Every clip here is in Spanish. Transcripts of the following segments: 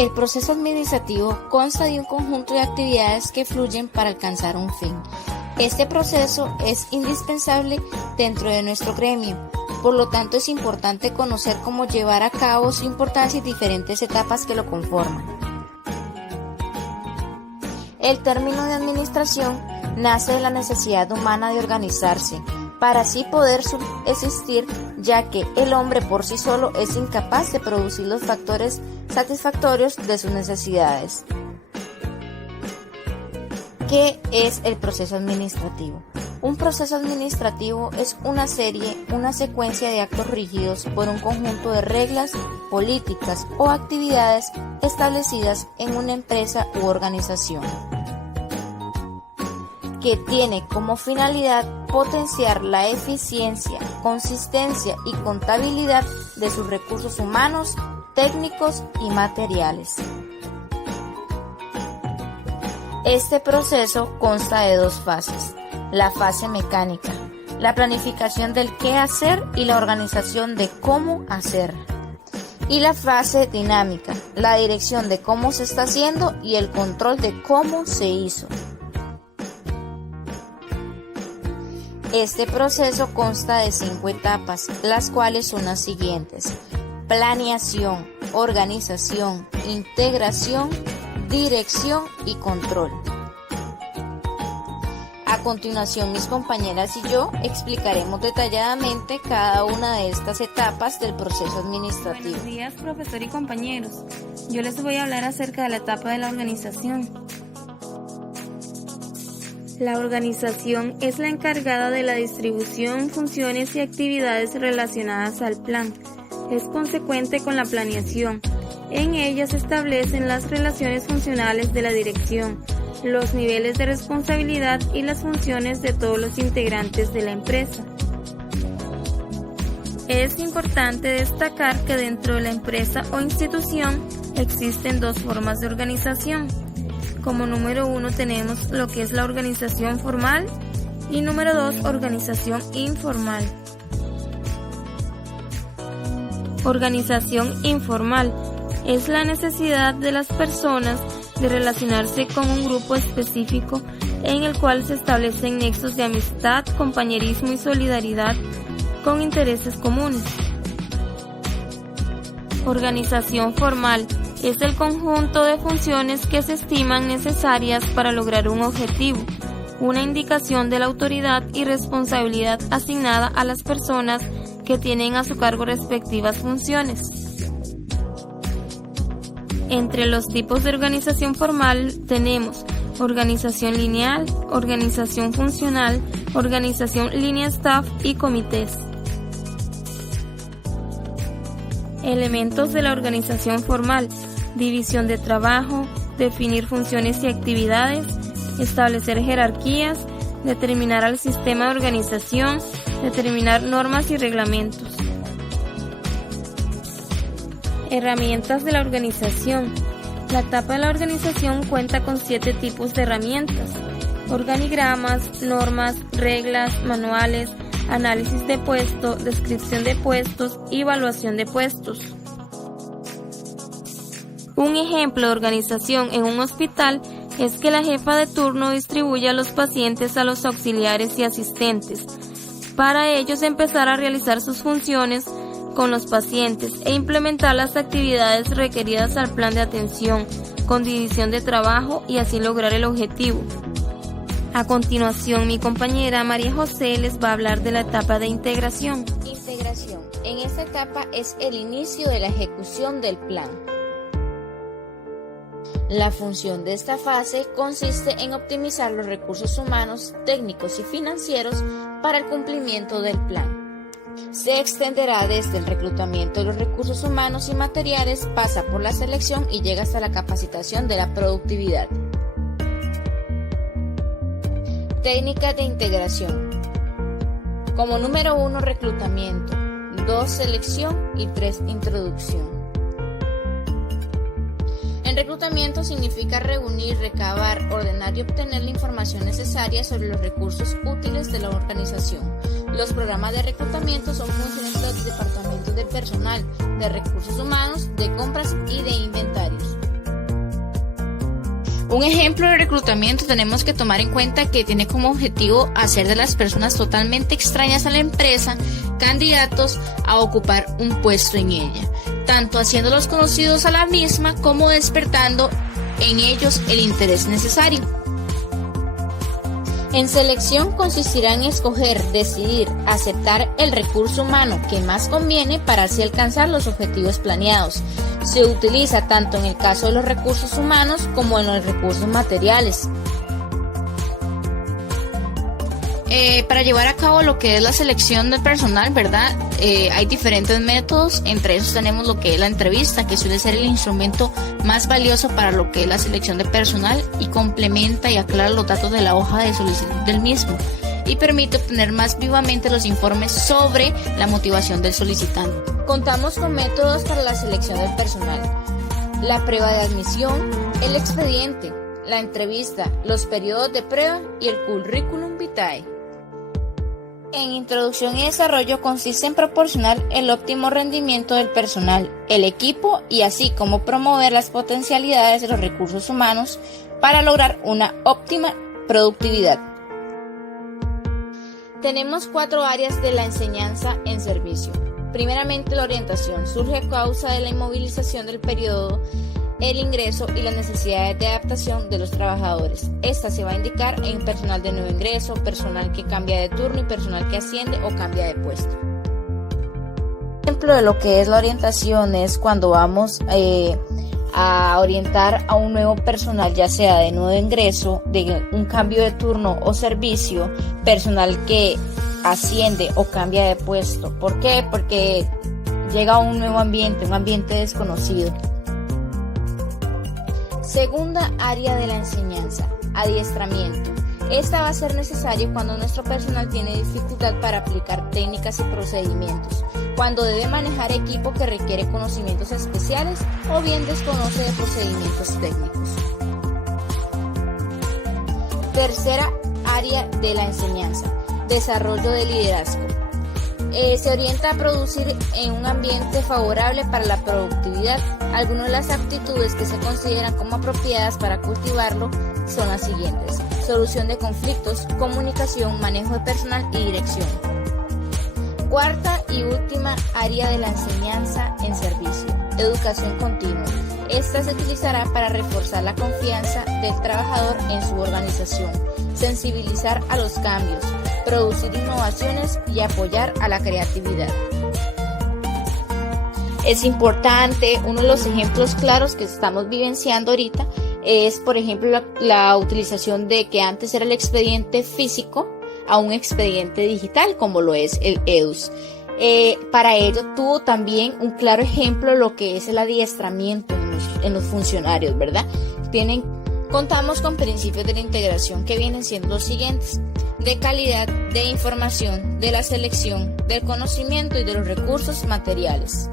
El proceso administrativo consta de un conjunto de actividades que fluyen para alcanzar un fin. Este proceso es indispensable dentro de nuestro gremio, por lo tanto es importante conocer cómo llevar a cabo su importancia y diferentes etapas que lo conforman. El término de administración nace de la necesidad humana de organizarse, para así poder subsistir, ya que el hombre por sí solo es incapaz de producir los factores satisfactorios de sus necesidades. ¿Qué es el proceso administrativo? Un proceso administrativo es una secuencia de actos rígidos por un conjunto de reglas, políticas o actividades establecidas en una empresa u organización, que tiene como finalidad potenciar la eficiencia, consistencia y contabilidad de sus recursos humanos, técnicos y materiales. Este proceso consta de dos fases: la fase mecánica, la planificación del qué hacer y la organización de cómo hacer, y la fase dinámica, la dirección de cómo se está haciendo y el control de cómo se hizo. Este proceso consta de 5 etapas, las cuales son las siguientes: planeación, organización, integración, dirección y control. A continuación, mis compañeras y yo explicaremos detalladamente cada una de estas etapas del proceso administrativo. Buenos días, profesor y compañeros. Yo les voy a hablar acerca de la etapa de la organización. La organización es la encargada de la distribución, funciones y actividades relacionadas al plan. Es consecuente con la planeación. En ella se establecen las relaciones funcionales de la dirección, los niveles de responsabilidad y las funciones de todos los integrantes de la empresa. Es importante destacar que dentro de la empresa o institución existen dos formas de organización. Como número 1 tenemos lo que es la organización formal y número 2, organización informal. Organización informal es la necesidad de las personas de relacionarse con un grupo específico en el cual se establecen nexos de amistad, compañerismo y solidaridad con intereses comunes. Organización formal es el conjunto de funciones que se estiman necesarias para lograr un objetivo, una indicación de la autoridad y responsabilidad asignada a las personas que tienen a su cargo respectivas funciones. Entre los tipos de organización formal tenemos organización lineal, organización funcional, organización línea staff y comités. Elementos de la organización formal: división de trabajo, definir funciones y actividades, establecer jerarquías, determinar al sistema de organización, determinar normas y reglamentos. Herramientas de la organización. La etapa de la organización cuenta con 7 tipos de herramientas: organigramas, normas, reglas, manuales, análisis de puesto, descripción de puestos y evaluación de puestos. Un ejemplo de organización en un hospital es que la jefa de turno distribuye a los pacientes a los auxiliares y asistentes, para ellos empezar a realizar sus funciones con los pacientes e implementar las actividades requeridas al plan de atención, con división de trabajo y así lograr el objetivo. A continuación, mi compañera María José les va a hablar de la etapa de integración. Integración. En esta etapa es el inicio de la ejecución del plan. La función de esta fase consiste en optimizar los recursos humanos, técnicos y financieros para el cumplimiento del plan. Se extenderá desde el reclutamiento de los recursos humanos y materiales, pasa por la selección y llega hasta la capacitación de la productividad. Técnicas de integración. Como número 1, reclutamiento, 2, selección y 3, introducción. En reclutamiento significa reunir, recabar, ordenar y obtener la información necesaria sobre los recursos útiles de la organización. Los programas de reclutamiento son funciones de los departamentos de personal, de recursos humanos, de compras y de inventarios. Un ejemplo de reclutamiento tenemos que tomar en cuenta que tiene como objetivo hacer de las personas totalmente extrañas a la empresa candidatos a ocupar un puesto en ella, tanto haciéndolos conocidos a la misma como despertando en ellos el interés necesario. En selección consistirá en escoger, decidir, aceptar el recurso humano que más conviene para así alcanzar los objetivos planeados. Se utiliza tanto en el caso de los recursos humanos como en los recursos materiales. Para llevar a cabo lo que es la selección del personal, ¿verdad? Hay diferentes métodos, entre esos tenemos lo que es la entrevista, que suele ser el instrumento más valioso para lo que es la selección de personal y complementa y aclara los datos de la hoja de solicitud del mismo y permite obtener más vivamente los informes sobre la motivación del solicitante. Contamos con métodos para la selección del personal: la prueba de admisión, el expediente, la entrevista, los periodos de prueba y el curriculum vitae. En introducción y desarrollo consiste en proporcionar el óptimo rendimiento del personal, el equipo y así como promover las potencialidades de los recursos humanos para lograr una óptima productividad. Tenemos 4 áreas de la enseñanza en servicio. Primeramente, la orientación surge a causa de la inmovilización del periodo, el ingreso y las necesidades de adaptación de los trabajadores. Esta se va a indicar en personal de nuevo ingreso, personal que cambia de turno y personal que asciende o cambia de puesto. Un ejemplo de lo que es la orientación es cuando vamos a orientar a un nuevo personal, ya sea de nuevo ingreso, de un cambio de turno o servicio, personal que asciende o cambia de puesto. ¿Por qué? Porque llega a un nuevo ambiente, un ambiente desconocido. Segunda área de la enseñanza, adiestramiento. Esta va a ser necesaria cuando nuestro personal tiene dificultad para aplicar técnicas y procedimientos, cuando debe manejar equipo que requiere conocimientos especiales o bien desconoce de procedimientos técnicos. Tercera área de la enseñanza, desarrollo de liderazgo. Se orienta a producir en un ambiente favorable para la productividad. Algunas de las aptitudes que se consideran como apropiadas para cultivarlo son las siguientes: solución de conflictos, comunicación, manejo de personal y dirección. Cuarta y última área de la enseñanza en servicio, educación continua. Esta se utilizará para reforzar la confianza del trabajador en su organización, sensibilizar a los cambios, producir innovaciones y apoyar a la creatividad. Es importante, uno de los ejemplos claros que estamos vivenciando ahorita es, por ejemplo, la utilización de que antes era el expediente físico a un expediente digital, como lo es el EDUS. Para ello tuvo también un claro ejemplo lo que es el adiestramiento en los funcionarios, ¿verdad? Contamos con principios de la integración que vienen siendo los siguientes: de calidad, de información, de la selección, del conocimiento y de los recursos materiales.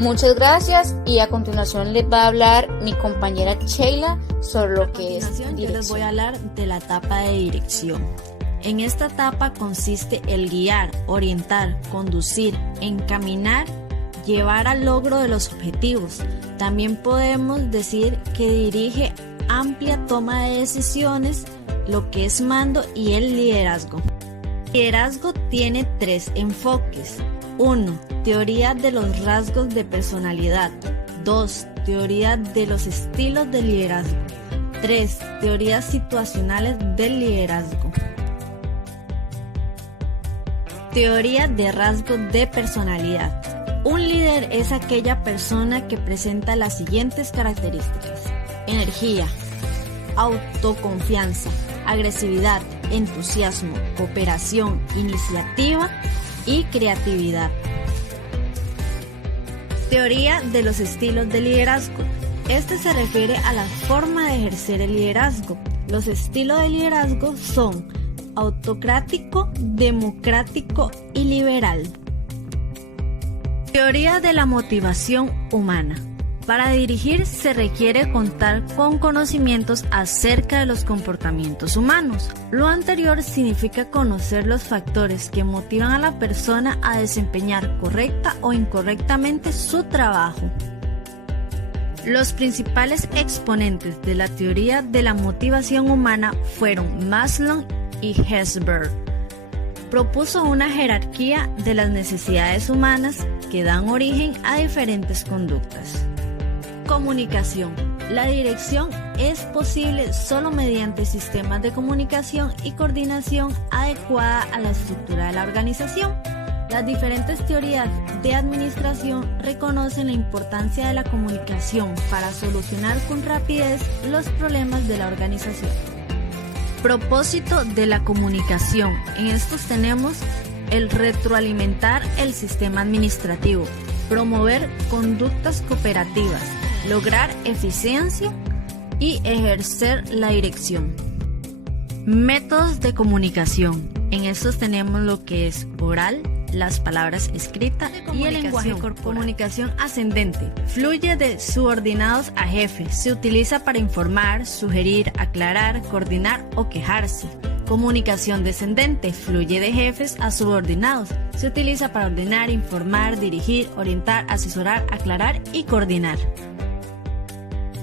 Muchas gracias, y a continuación les va a hablar mi compañera Sheila sobre lo que es dirección. Yo les voy a hablar de la etapa de dirección. En esta etapa consiste el guiar, orientar, conducir, encaminar, llevar al logro de los objetivos. También podemos decir que dirige amplia toma de decisiones, lo que es mando y el liderazgo. El liderazgo tiene 3 enfoques. 1. Teoría de los rasgos de personalidad. 2. Teoría de los estilos de liderazgo. 3. Teorías situacionales del liderazgo. Teoría de rasgos de personalidad. Un líder es aquella persona que presenta las siguientes características: energía, autoconfianza, agresividad, entusiasmo, cooperación, iniciativa y creatividad. Teoría de los estilos de liderazgo. Este se refiere a la forma de ejercer el liderazgo. Los estilos de liderazgo son autocrático, democrático y liberal. Teoría de la motivación humana. Para dirigir se requiere contar con conocimientos acerca de los comportamientos humanos. Lo anterior significa conocer los factores que motivan a la persona a desempeñar correcta o incorrectamente su trabajo. Los principales exponentes de la teoría de la motivación humana fueron Maslow y Herzberg. Propuso una jerarquía de las necesidades humanas que dan origen a diferentes conductas. Comunicación. La dirección es posible solo mediante sistemas de comunicación y coordinación adecuada a la estructura de la organización. Las diferentes teorías de administración reconocen la importancia de la comunicación para solucionar con rapidez los problemas de la organización. Propósito de la comunicación. En estos tenemos el retroalimentar el sistema administrativo, promover conductas cooperativas, lograr eficiencia y ejercer la dirección. Métodos de comunicación. En estos tenemos lo que es oral, las palabras escritas y el lenguaje corporal. Comunicación ascendente. Fluye de subordinados a jefes. Se utiliza para informar, sugerir, aclarar, coordinar o quejarse. Comunicación descendente. Fluye de jefes a subordinados. Se utiliza para ordenar, informar, dirigir, orientar, asesorar, aclarar y coordinar.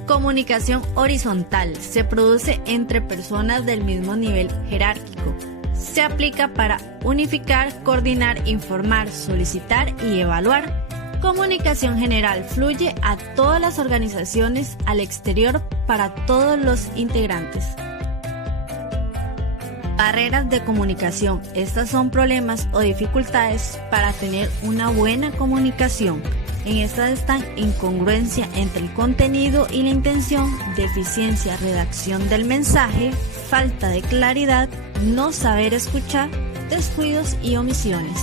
Comunicación horizontal. Se produce entre personas del mismo nivel jerárquico. Se aplica para unificar, coordinar, informar, solicitar y evaluar. Comunicación general. Fluye a todas las organizaciones al exterior para todos los integrantes. Barreras de comunicación. Estas son problemas o dificultades para tener una buena comunicación. En estas están incongruencia entre el contenido y la intención, deficiencia, redacción del mensaje, falta de claridad, no saber escuchar, descuidos y omisiones.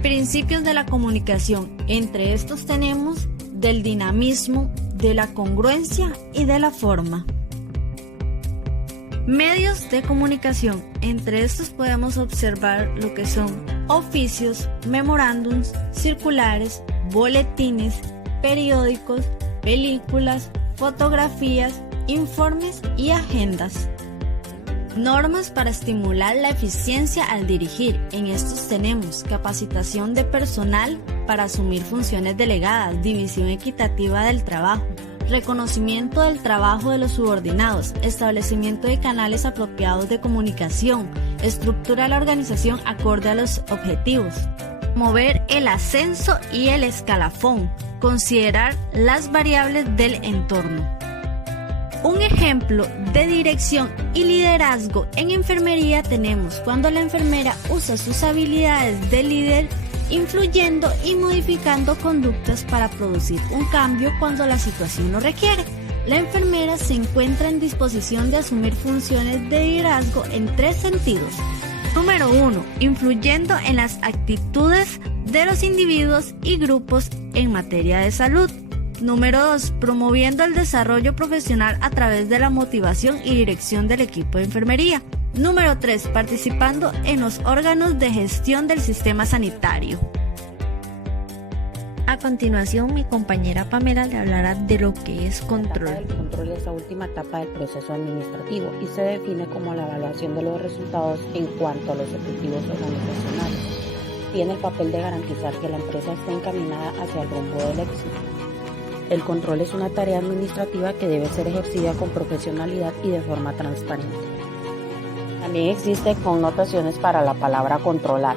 Principios de la comunicación. Entre estos tenemos del dinamismo, de la congruencia y de la forma. Medios de comunicación. Entre estos podemos observar lo que son oficios, memorándums, circulares, boletines, periódicos, películas, fotografías, informes y agendas. Normas para estimular la eficiencia al dirigir. En estos tenemos capacitación de personal para asumir funciones delegadas, división equitativa del trabajo, reconocimiento del trabajo de los subordinados, establecimiento de canales apropiados de comunicación, estructura de la organización acorde a los objetivos, mover el ascenso y el escalafón, considerar las variables del entorno. Un ejemplo de dirección y liderazgo en enfermería tenemos cuando la enfermera usa sus habilidades de líder influyendo y modificando conductas para producir un cambio cuando la situación lo requiere. La enfermera se encuentra en disposición de asumir funciones de liderazgo en 3 sentidos. Número 1. Influyendo en las actitudes de los individuos y grupos en materia de salud. Número 2. Promoviendo el desarrollo profesional a través de la motivación y dirección del equipo de enfermería. Número 3. Participando en los órganos de gestión del sistema sanitario. A continuación, mi compañera Pamela le hablará de lo que es control. El control es la última etapa del proceso administrativo y se define como la evaluación de los resultados en cuanto a los objetivos organizacionales. Tiene el papel de garantizar que la empresa esté encaminada hacia el rumbo del éxito. El control es una tarea administrativa que debe ser ejercida con profesionalidad y de forma transparente. También existen connotaciones para la palabra controlar: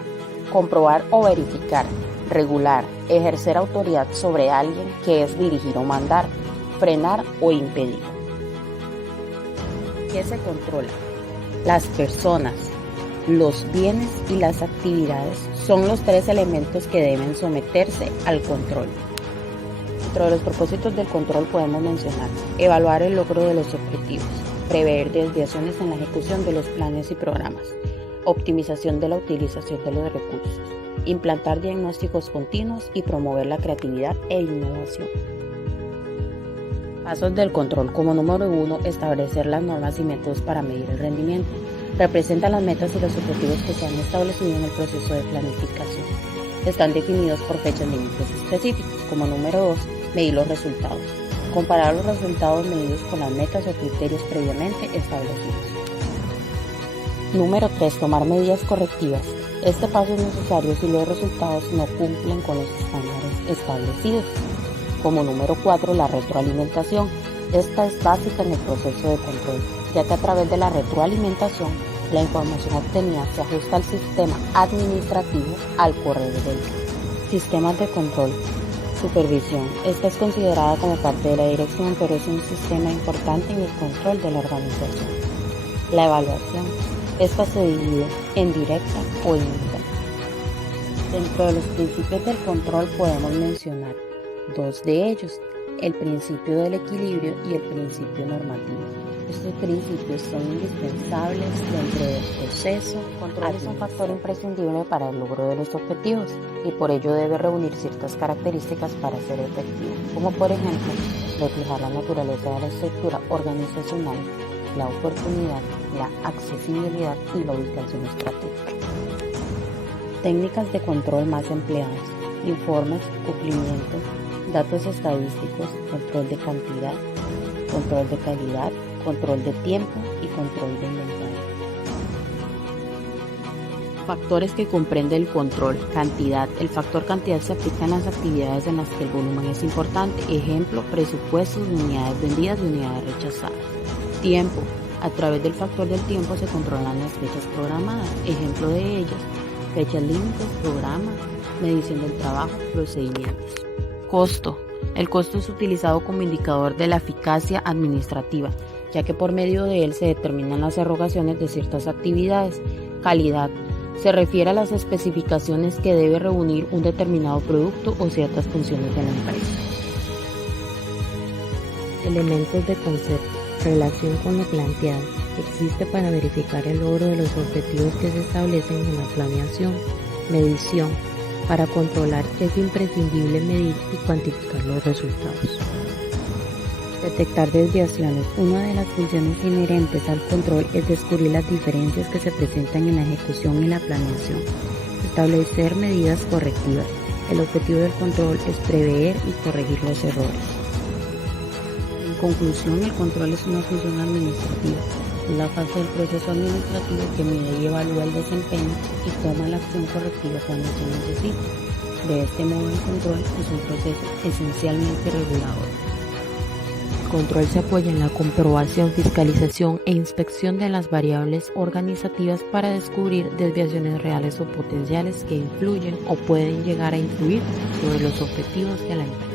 comprobar o verificar, regular, ejercer autoridad sobre alguien, que es dirigir o mandar, frenar o impedir. ¿Qué se controla? Las personas, los bienes y las actividades son los 3 elementos que deben someterse al control. Dentro de los propósitos del control podemos mencionar: evaluar el logro de los objetivos, prever desviaciones en la ejecución de los planes y programas, optimización de la utilización de los recursos, implantar diagnósticos continuos y promover la creatividad e innovación. Pasos del control. Como número 1, establecer las normas y métodos para medir el rendimiento. Representan las metas y los objetivos que se han establecido en el proceso de planificación. Están definidos por fechas límites específicas. Como número 2, medir los resultados. Comparar los resultados medidos con las metas o criterios previamente establecidos. Número 3, tomar medidas correctivas. Este paso es necesario si los resultados no cumplen con los estándares establecidos. Como número 4, la retroalimentación. Esta es básica en el proceso de control, ya que a través de la retroalimentación, la información obtenida se ajusta al sistema administrativo al correr del sistemas de control. Supervisión. Esta es considerada como parte de la dirección, pero es un sistema importante en el control de la organización. La evaluación. Esta se divide en directa o indirecta. Dentro de los principios del control podemos mencionar dos de ellos, el principio del equilibrio y el principio normativo. Estos principios son indispensables dentro del proceso. El control es un factor imprescindible para el logro de los objetivos y por ello debe reunir ciertas características para ser efectivo, como por ejemplo, reflejar la naturaleza de la estructura organizacional, la oportunidad, la accesibilidad y la ubicación estratégica. Técnicas de control más empleadas: informes, cumplimientos, datos estadísticos, control de cantidad, control de calidad, control de tiempo y control de inventario. Factores que comprende el control. Cantidad. El factor cantidad se aplica en las actividades en las que el volumen es importante. Ejemplo, presupuestos de unidades vendidas y unidades rechazadas. Tiempo. A través del factor del tiempo se controlan las fechas programadas. Ejemplo de ellas: fechas límites, programa, medición del trabajo, procedimientos. Costo. El costo es utilizado como indicador de la eficacia administrativa, ya que por medio de él se determinan las erogaciones de ciertas actividades. Calidad. Se refiere a las especificaciones que debe reunir un determinado producto o ciertas funciones de la empresa. Elementos de concepto. Relación con lo planteado. Existe para verificar el logro de los objetivos que se establecen en la planeación. Medición. Para controlar es imprescindible medir y cuantificar los resultados. Detectar desviaciones. Una de las funciones inherentes al control es descubrir las diferencias que se presentan en la ejecución y la planeación. Establecer medidas correctivas. El objetivo del control es prever y corregir los errores. En conclusión, el control es una función administrativa. Es la fase del proceso administrativo que mide y evalúa el desempeño y toma la acción correctiva cuando se necesita. De este modo, el control es un proceso esencialmente regulador. El control se apoya en la comprobación, fiscalización e inspección de las variables organizativas para descubrir desviaciones reales o potenciales que influyen o pueden llegar a influir sobre los objetivos de la empresa.